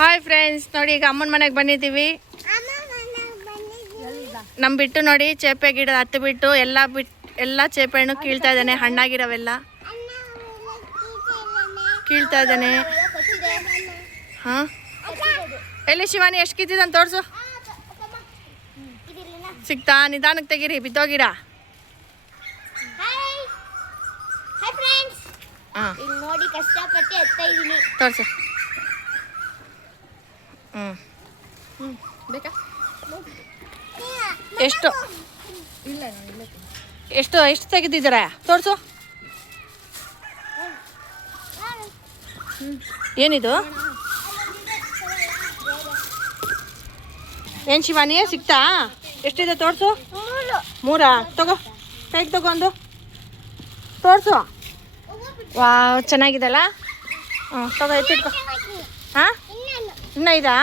Hi friends, ನೋಡಿ ಈಗ ಅಮ್ಮನ ಮನೆಗೆ ಬಂದಿದ್ದೀವಿ. ನಮ್ಮ ಬಿಟ್ಟು ನೋಡಿ ಚೇಪೆ ಗಿಡ ಹತ್ತು ಬಿಟ್ಟು ಎಲ್ಲ ಚೇಪೆ ಹಣ್ಣು ಕೀಳ್ತಾ ಇದ್ದಾನೆ. ಹಣ್ಣಾಗಿರೋವೆಲ್ಲ ಕೀಳ್ತಾ ಇದ್ದಾನೆ. ಹಾಂ, ಎಲ್ಲಿ ಶಿವಾನಿ ಎಷ್ಟು ಕಿತ್ತಿದಂತ ತೋರಿಸು. ಸಿಗ್ತಾ? ನಿಧಾನಕ್ಕೆ ತೆಗೀರಿ, ಬಿದ್ದೋಗಿರ. ಹಾಂ, ನೋಡಿ ಕಷ್ಟಪಟ್ಟು ಎತ್ತಾ ಇದ್ದೀನಿ. ತೋರಿಸು. ಬೇಕಾ? ಎಷ್ಟು ಎಷ್ಟು ಎಷ್ಟು ತೆಗೆದಿದ್ದೀರಾ? ತೋರಿಸು. ಏನಿದು? ಏನು ಶಿವಾನಿ, ಸಿಗ್ತಾ? ಎಷ್ಟಿದೆ ತೋರಿಸು. 3 ತಗೋ, ಕೈಗೆ ತಗೊಂಡು ತೋರಿಸು. ವಾವ್, ಚೆನ್ನಾಗಿದೆಲ್ಲ. ಹ್ಞೂ, ತಗೋ, ಎತ್ತಿಟ್ಕೊ. ಹಾಂ, ಇನ್ನೂ ಇದಾ?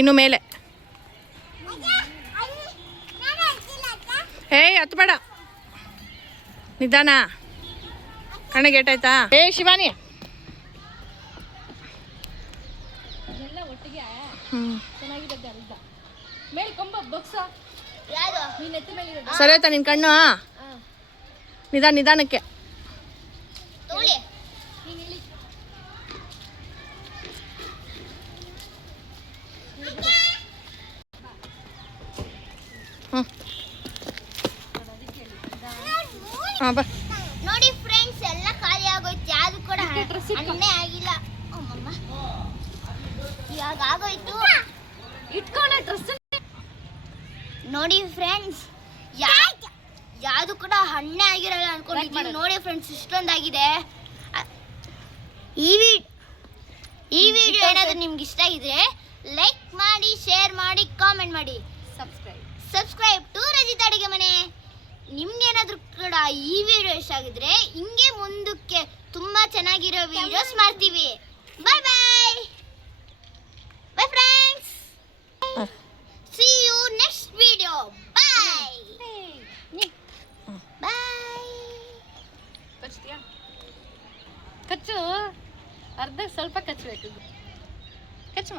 ಇನ್ನು ಮೇಲೆ. ಏಯ್, ಹತ್ಬೇಡ, ನಿಧಾನ. ಕಣ್ಣಿಗೆ ಏಟಾಯ್ತಾ? ಶಿವಾನಿ. ಸರಿ ಆಯ್ತಾ ನಿನ್ ಕಣ್ಣು? ನಿಧಾನಕ್ಕೆ. ನೋಡಿ ಫ್ರೆಂಡ್ಸ್, ಎಲ್ಲ ಖಾಲಿ ಆಗೋಯ್ತು. ಯಾವ್ದು ಕೂಡ ಹಣ್ಣೇ ಆಗಿಲ್ಲ. ಇವಾಗ ಆಗೋಯ್ತು. ಇಟ್ಕೊಂಡ ಡ್ರೆಸ್ ನೋಡಿ ಫ್ರೆಂಡ್ಸ್, ಯಾವ್ದು ಕೂಡ ಹಣ್ಣೇ ಆಗಿರಲ್ಲ ಅನ್ಕೊಂಡಿದ್ದೀನಿ. ನೋಡಿ ಫ್ರೆಂಡ್ಸ್, ಇಷ್ಟೊಂದಾಗಿದೆ. ಈ ವಿಡಿಯೋ ಏನಾದರೂ ನಿಮ್ಗೆ ಇಷ್ಟ ಆಗಿದ್ರೆ ಲೈಕ್ ಮಾಡಿ, ಶೇರ್ ಮಾಡಿ, ಕಾಮೆಂಟ್ ಮಾಡಿ, ಸಬ್ಸ್ಕ್ರೈಬ್ ಟು ರಜಿತಾ ಅಡಿಗೆ ಮನೆ. ನಿಮ್ಗೇನಾದ್ರೂ ಕೂಡ ಈ ವಿಡಿಯೋ ಇಷ್ಟ ಆಗಿದ್ರೆ ಹಿಂಗೆ ಮುಂದಕ್ಕೆ ತುಂಬಾ ಚೆನ್ನಾಗಿರೋ ವಿಡಿಯೋಸ್ ಮಾಡ್ತೀವಿ. Bye bye bye friends, see you next video. Bye bye. ಕಚ್ಚು, ಅರ್ಧ ಸ್ವಲ್ಪ ಕಚ್ಚಬೇಕು. ಕಚ್ಚು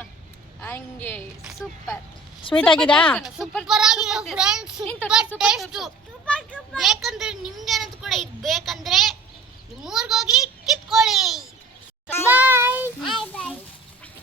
ಹಂಗೆ. ಸೂಪರ್ ಸ್ವೀಟ್ ಆಗಿದಾ? ಸೂಪರ್ ಆಗಿದೆ ಫ್ರೆಂಡ್ಸ್, ಸೂಪರ್ ಟೇಸ್ಟ್. ಬೇಕಂದ್ರೆ ನಿಮ್ಗೇನಾದ್ರು ಕೂಡ ಇದು ಬೇಕಂದ್ರೆ ನಿಮ್ಮೂರ್ಗೋಗಿ